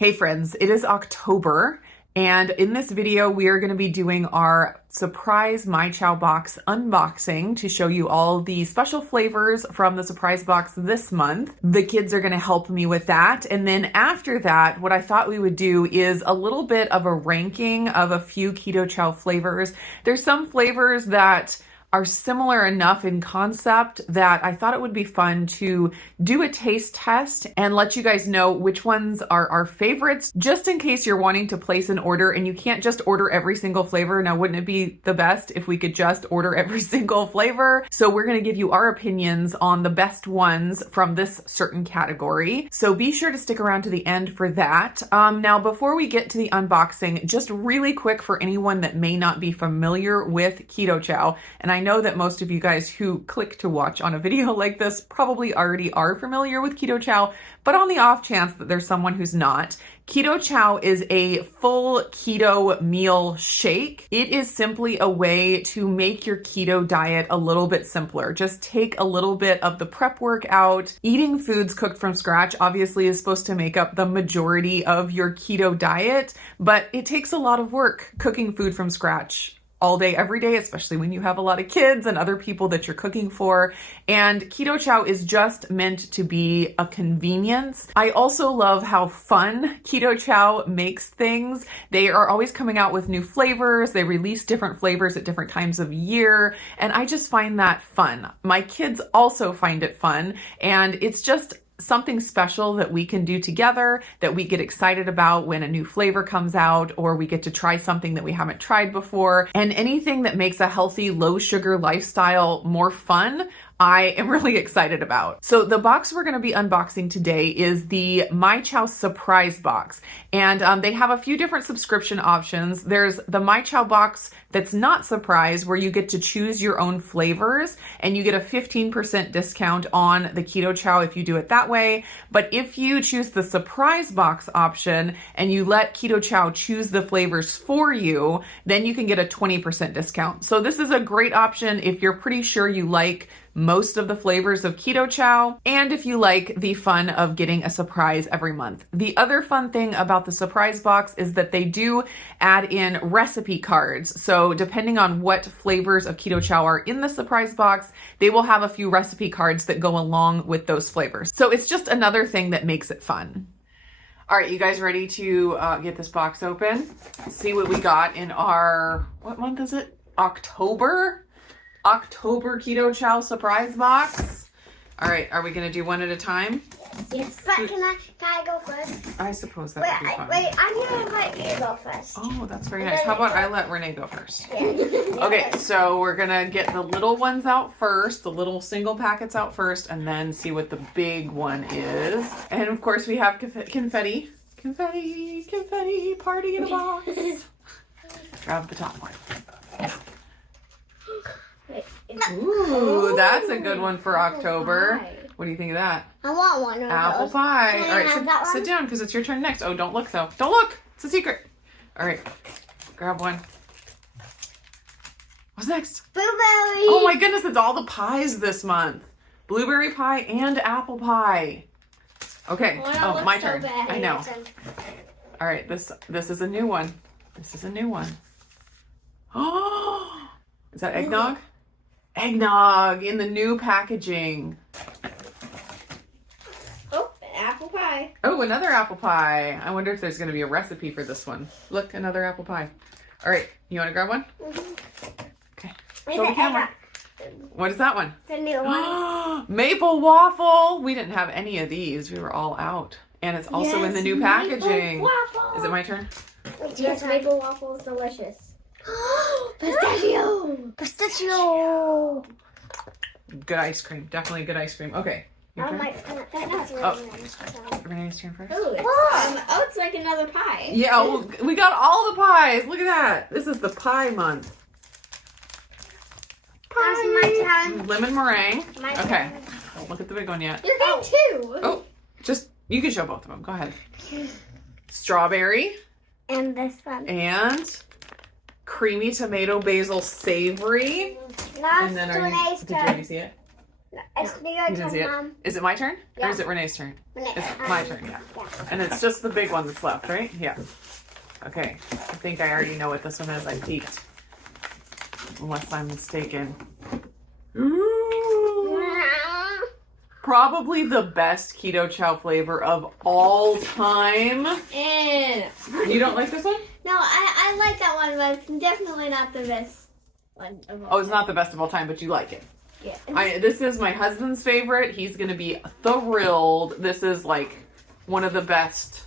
Hey friends, it is October, and in this video we are going to be doing our surprise MyChow box unboxing to show you all the special flavors from the surprise box this month. The kids are going to help me with that, and then after that, what I thought we would do is a little bit of a ranking of a few Keto Chow flavors. There's some flavors that are similar enough in concept that I thought it would be fun to do a taste test and let you guys know which ones are our favorites, just in case you're wanting to place an order and you can't just order every single flavor. Now, wouldn't it be the best if we could just order every single flavor? So we're going to give you our opinions on the best ones from this certain category. So be sure to stick around to the end for that. Now, before we get to the unboxing, just really quick for anyone that may not be familiar with Keto Chow, and I know that most of you guys who click to watch on a video like this probably already are familiar with Keto Chow, but on the off chance that there's someone who's not, Keto Chow is a full keto meal shake. It is simply a way to make your keto diet a little bit simpler. Just take a little bit of the prep work out. Eating foods cooked from scratch obviously is supposed to make up the majority of your keto diet, but it takes a lot of work cooking food from scratch all day, every day, especially when you have a lot of kids and other people that you're cooking for. And Keto Chow is just meant to be a convenience. I also love how fun Keto Chow makes things. They are always coming out with new flavors. They release different flavors at different times of year. And I just find that fun. My kids also find it fun. And it's just something special that we can do together, that we get excited about when a new flavor comes out, or we get to try something that we haven't tried before. And anything that makes a healthy, low sugar lifestyle more fun, I am really excited about. So the box we're going to be unboxing today is the MyChow surprise box. And they have a few different subscription options. There's the MyChow box that's not surprise, where you get to choose your own flavors and you get a 15% discount on the Keto Chow if you do it that way. But if you choose the surprise box option and you let Keto Chow choose the flavors for you, then you can get a 20% discount. So this is a great option if you're pretty sure you like most of the flavors of Keto Chow, and if you like the fun of getting a surprise every month. The other fun thing about the surprise box is that they do add in recipe cards. So depending on what flavors of Keto Chow are in the surprise box, they will have a few recipe cards that go along with those flavors. So it's just another thing that makes it fun. All right, you guys ready to get this box open? See what we got in our, what month is it? October Keto Chow surprise box. All right, are we gonna do one at a time? Yes, but can I go first? I suppose that would be fun. Wait, I'm gonna let you go first. Oh, that's very nice. How about I let Renee go first? Yeah. Okay, so we're gonna get the little ones out first, the little single packets out first, and then see what the big one is. And of course we have confetti, party in a box. Grab the top one. Ooh, that's a good one for October. What do you think of that? I want one of Apple those. pie. Can I All right, have that one? sit down because it's your turn next. Oh, don't look though. Don't look. It's a secret. All right, grab one. What's next? Blueberry. Oh my goodness, it's all the pies this month. Blueberry pie and apple pie. Okay. Oh, my turn. I know. All right, this is a new one. Oh, is that eggnog? Eggnog in the new packaging. Oh, an apple pie. Oh, another apple pie. I wonder if there's going to be a recipe for this one. Look, another apple pie. All right, you want to grab one? Mm-hmm. Okay. Show the camera. What is that one? The new one. Maple waffle. We didn't have any of these. We were all out. And it's also in the new packaging. Is it my turn? Yes, maple waffle is delicious. Pistachio. Good ice cream. Definitely good ice cream. Okay. Your turn? Renee's turn first. It's like another pie. Yeah, well, we got all the pies. Look at that. This is the pie month. That's my turn. Lemon meringue. My Okay. turn. Don't look at the big one yet. You're getting two. Oh, just, you can show both of them. Go ahead. Strawberry. And this one. And creamy tomato basil savory. Last And then Renee's did you turn. already see it? It's You your didn't see turn, it. Mom. Is it my turn? Yeah. Or is it Renee's turn? Renee, It's my turn, yeah. And it's just the big one that's left, right? Yeah. Okay. I think I already know what this one is. I peeked. Unless I'm mistaken. Ooh. Probably the best keto chow flavor of all time. And You don't like this one? no, I like that one, but it's definitely not the best one of all. Oh, it's not the best of all time, but you like it. Yeah. This is my husband's favorite. He's going to be thrilled. This is like one of the best,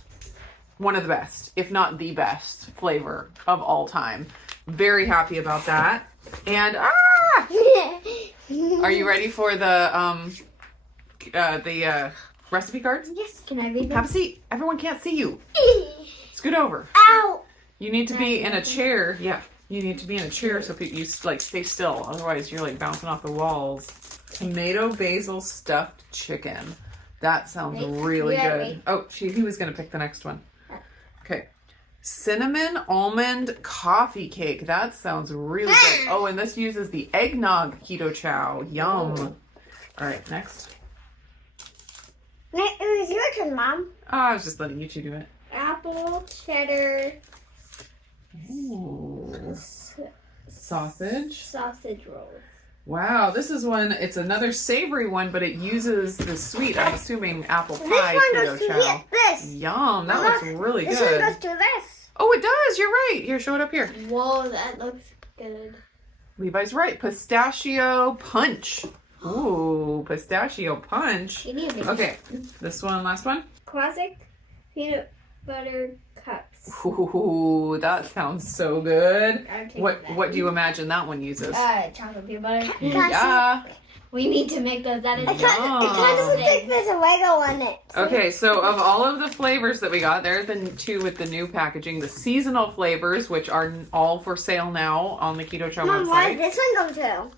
if not the best flavor of all time. Very happy about that. And are you ready for the recipe cards? Yes, can I read Have a them? seat. Everyone can't see you. Scoot over. Ow! You need to be in a chair. Yeah, you need to be in a chair so you like stay still. Otherwise, you're like bouncing off the walls. Tomato basil stuffed chicken. That sounds really good. Oh, he was gonna pick the next one. Okay. Cinnamon almond coffee cake. That sounds really good. Oh, and this uses the eggnog keto chow. Yum. All right, next. It was your turn, Mom. Oh, I was just letting you two do it. Apple, cheddar, Ooh. Sausage. sausage rolls. Wow, this is one. It's another savory one, but it uses the sweet. I'm assuming apple This pie one keto goes to chow. this. Yum, that looks really This one good. goes to this. Oh, it does. You're right. Here, show it up here. Whoa, that looks good. Levi's right. Pistachio punch. Ooh, pistachio punch. You need me. Okay, this one, last one. Classic peanut butter cups. Ooh, that sounds so good. I'm taking What that. do you imagine that one uses? Chocolate peanut butter. Yeah. We need to make those. That is It kind of looks like there's a Lego on it. Okay, so of all of the flavors that we got, there are the two with the new packaging, the seasonal flavors, which are all for sale now on the Keto Chow Mom, where website. did this one go to?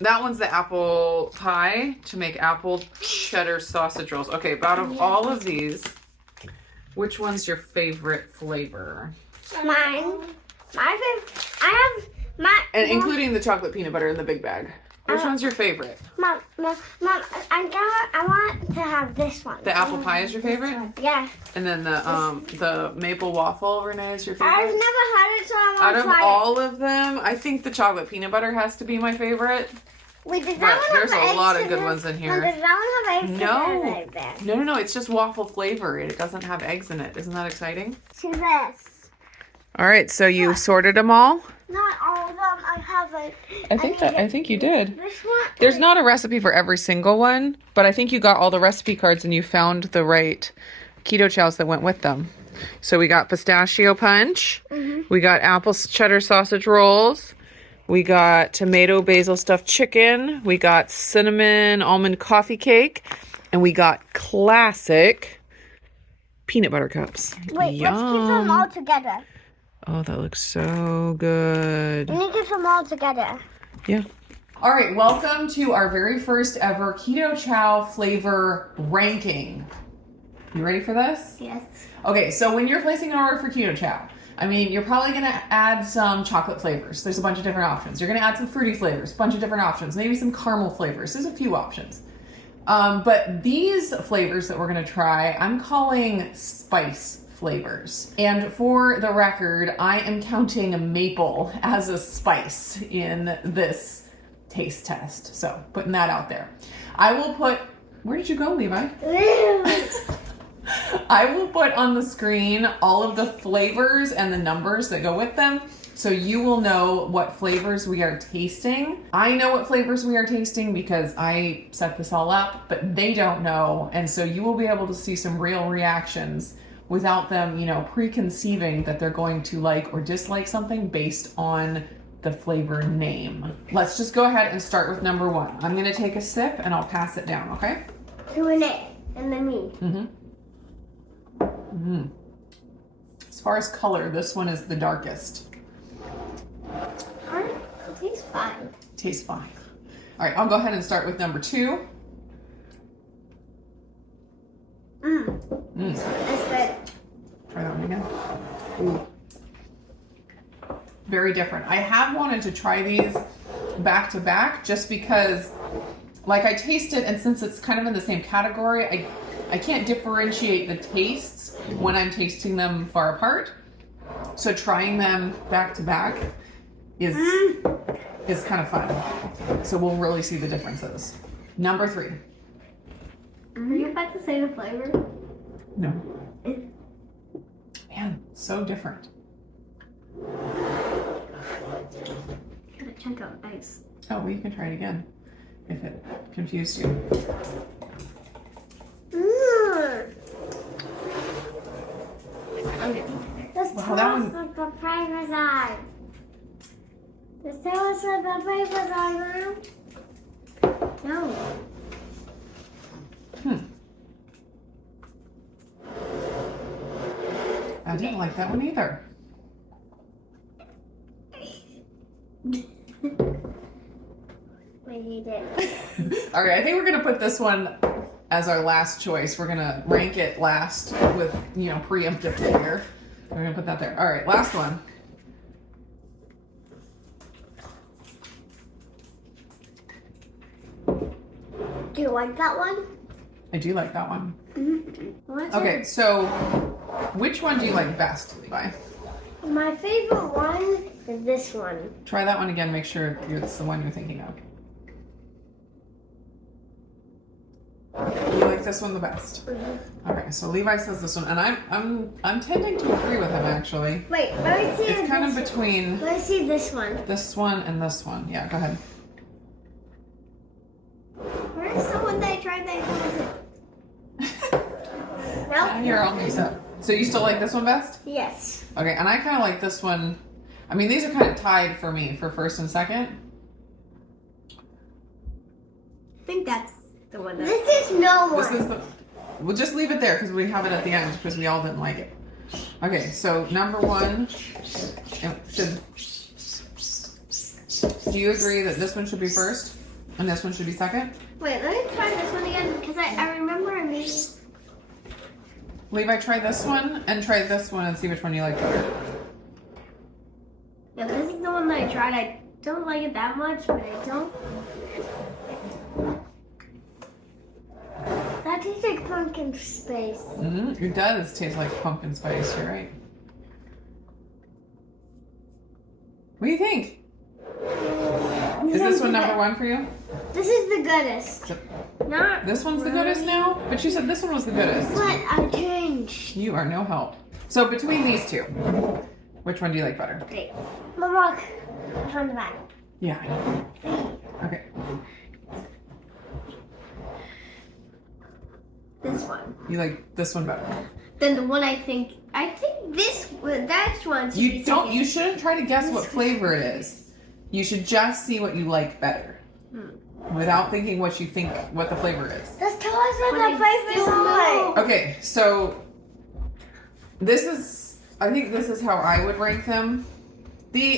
That one's the apple pie to make apple cheddar sausage rolls. Okay, but out of all of these, which one's your favorite flavor? Mine. My favorite. I have my. And including the chocolate peanut butter in the big bag. Which one's your favorite? Mom, I want to have this one. The apple pie is your favorite? Yeah. And then the maple waffle, Renee, is your favorite? I've never had it, so I Out want to of try all of them, I think the chocolate peanut butter has to be my favorite. it. Wait, does But that one there's have a eggs lot of in good it? ones in No, here. does that one have eggs? No. No, it's just waffle flavor. It doesn't have eggs in it. Isn't that exciting? To this. All right, so you sorted them all? Not all of them. I haven't. I think you did. This one. There's not a recipe for every single one, but I think you got all the recipe cards and you found the right keto chows that went with them. So we got pistachio punch, we got apple cheddar sausage rolls, we got tomato basil stuffed chicken, we got cinnamon almond coffee cake, and we got classic peanut butter cups. Wait, let's keep them all together. Oh, that looks so good. We need to keep them all together. Yeah. All right, welcome to our very first ever Keto Chow flavor ranking. You ready for this? Yes. Okay, so when you're placing an order for Keto Chow, I mean, you're probably gonna add some chocolate flavors. There's a bunch of different options. You're gonna add some fruity flavors, a bunch of different options, maybe some caramel flavors. There's a few options. But these flavors that we're gonna try, I'm calling spice flavors. And for the record, I am counting maple as a spice in this taste test. So putting that out there. I will put, where did you go, Levi? I will put on the screen all of the flavors and the numbers that go with them, so you will know what flavors we are tasting. I know what flavors we are tasting because I set this all up, but they don't know, and so you will be able to see some real reactions without them, preconceiving that they're going to like or dislike something based on the flavor name. Let's just go ahead and start with number one. I'm gonna take a sip and I'll pass it down, okay? To Renee and then me. As far as color, this one is the darkest. It tastes fine. Tastes fine. All right, I'll go ahead and start with number two. That's good. Try that one again. Ooh. Very different. I have wanted to try these back to back just because like I taste it, and since it's kind of in the same category, I can't differentiate the tastes when I'm tasting them far apart. So trying them back to back is kind of fun. So we'll really see the differences. Number 3. Are you about to say the flavor? No. Man, so different. Gotta check out ice. Oh, well, you can try it again if it confused you. Okay. Just Wow, tell that us one- what the flavors are. Just tell us what the flavors are, Mom. No. I didn't like that one either. Wait, he did. All right, I think we're gonna put this one as our last choice. We're gonna rank it last with, preemptively here. We're gonna put that there. All right, last one. Do you like that one? I do like that one. What's Okay, so which one do you like best, Levi? My favorite one is this one. Try that one again. Make sure it's the one you're thinking of. You like this one the best. Okay, so Levi says this one, and I'm tending to agree with him actually. Wait, let me see. It's kind of between Let me see this one. this one and this one. Yeah, go ahead. Where's the one that I tried that wasn't? Nope. You're all mixed up. So you still like this one best? Yes. Okay, and I kind of like this one. I mean, these are kind of tied for me for first and second. I think that's the one that. This is no one. This is the. We'll just leave it there because we have it at the end because we all didn't like it. Okay, so number 1. Do you agree that this one should be first and this one should be second? Wait, let me try this one again because I remember I made. Levi, try this one and try this one and see which one you like better. Yeah, this is the one that I tried. I don't like it that much, but I don't. That tastes like pumpkin spice. It does taste like pumpkin spice. You're right. What do you think? Is this one number 1 for you? This is the goodest. Not. This one's the goodest now? But you said this one was the goodest. But I changed. You are no help. So between these two, which one do you like better? Wait. Mom, look. I found the back. Yeah, I know. Okay. This one. You like this one better. Then the one I think this that one. Should You be don't. second. You shouldn't try to guess what flavor it is. You should just see what you like better, without thinking what you think what the flavor is. Just tell us what But the I flavors still are. know. Okay, so this is. I think this is how I would rank them.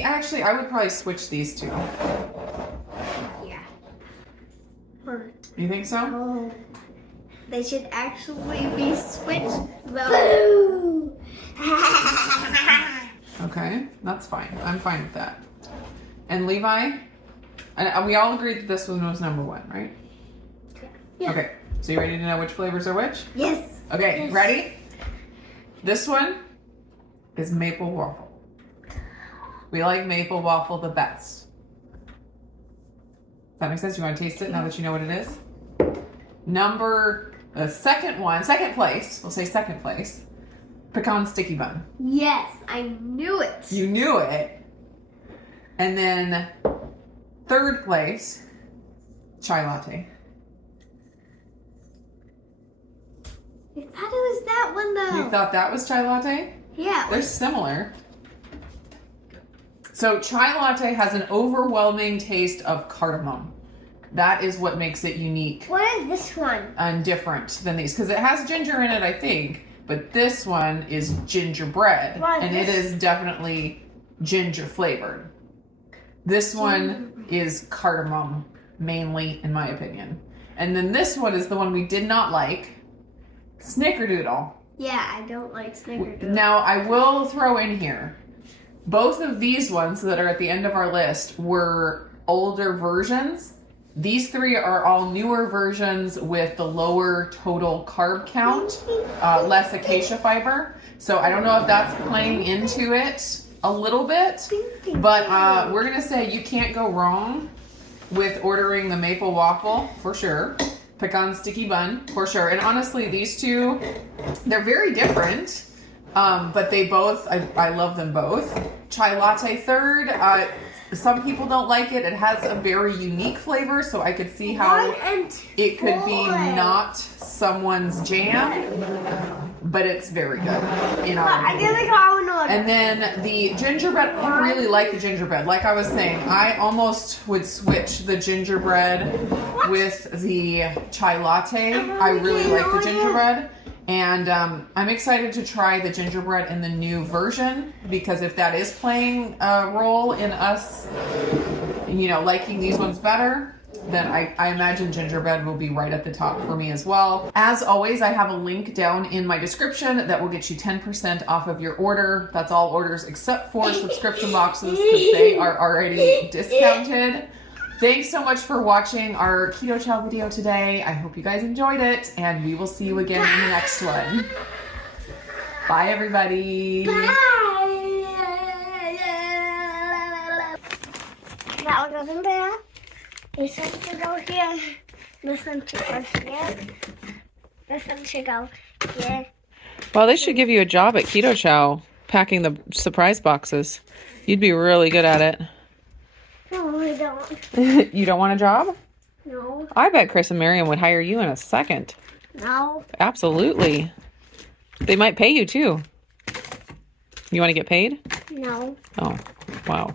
Actually, I would probably switch these two. Yeah. You think so? Oh. They should actually be switched though. Boo! Okay, that's fine. I'm fine with that. And Levi, and we all agreed that this one was number 1, right? Yeah. Okay, so you ready to know which flavors are which? Yes. Okay, Yes. ready? This one is maple waffle. We like maple waffle the best. Does that make sense? You want to taste it now that you know what it is? Second place, we'll say second place, pecan sticky bun. Yes, I knew it. You knew it. And then third place, chai latte. I thought it was that one though. You thought that was chai latte? Yeah. They're similar. So chai latte has an overwhelming taste of cardamom. That is what makes it unique What is this one? and different than these. Because it has ginger in it, I think. But this one is gingerbread. What is And it this? is definitely ginger flavored. This one is cardamom, mainly, in my opinion. And then this one is the one we did not like. Snickerdoodle. Yeah, I don't like Snickerdoodle. Now, I will throw in here, both of these ones that are at the end of our list were older versions, These three are all newer versions with the lower total carb count, less acacia fiber. So I don't know if that's playing into it a little bit, but we're gonna say you can't go wrong with ordering the maple waffle for sure. Pecan sticky bun for sure. And honestly, these two, they're very different, but they both, I love them both. Chai latte third, some people don't like it. It has a very unique flavor, so I could see how it could be not someone's jam, but it's very good. You know. And then the gingerbread, I really like the gingerbread. Like I was saying, I almost would switch the gingerbread with the chai latte. I really like the gingerbread. And I'm excited to try the gingerbread in the new version, because if that is playing a role in us, you know, liking these ones better, then I imagine gingerbread will be right at the top for me as well. As always, I have a link down in my description that will get you 10% off of your order. That's all orders except for subscription boxes, because they are already discounted. Thanks so much for watching our Keto Chow video today. I hope you guys enjoyed it, and we will see you again in the next one. Bye, everybody. Bye. That one goes in there. This one should go here. This one should go here. This one should go here. Well, they should give you a job at Keto Chow, packing the surprise boxes. You'd be really good at it. No, I don't. You don't want a job? No. I bet Chris and Miriam would hire you in a second. No. Absolutely. They might pay you too. You want to get paid? No. Oh, wow.